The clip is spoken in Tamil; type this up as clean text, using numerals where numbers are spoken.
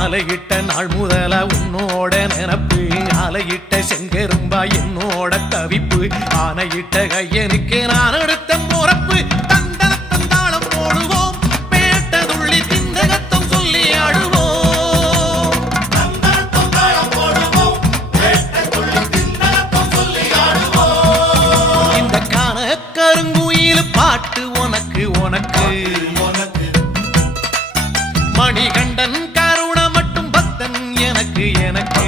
மாலையிட்ட நாள் முதல உன்னோட நினப்பு ஆலையிட்ட செங்கரும்பா என்னோட தவிப்பு ஆனையிட்ட கையனுக்கு நான் எடுத்த முறப்பு தந்தனத்தந்தாளம் போடுவோம் பேட்டதுள்ளி திந்தகத்தம் சொல்லி ஆடுவோம் இந்த காண கருங்குயில் பாட்டு உனக்கு உனக்கு மணிகண்டன் கருண மட்டும் பக்தன் எனக்கு எனக்கு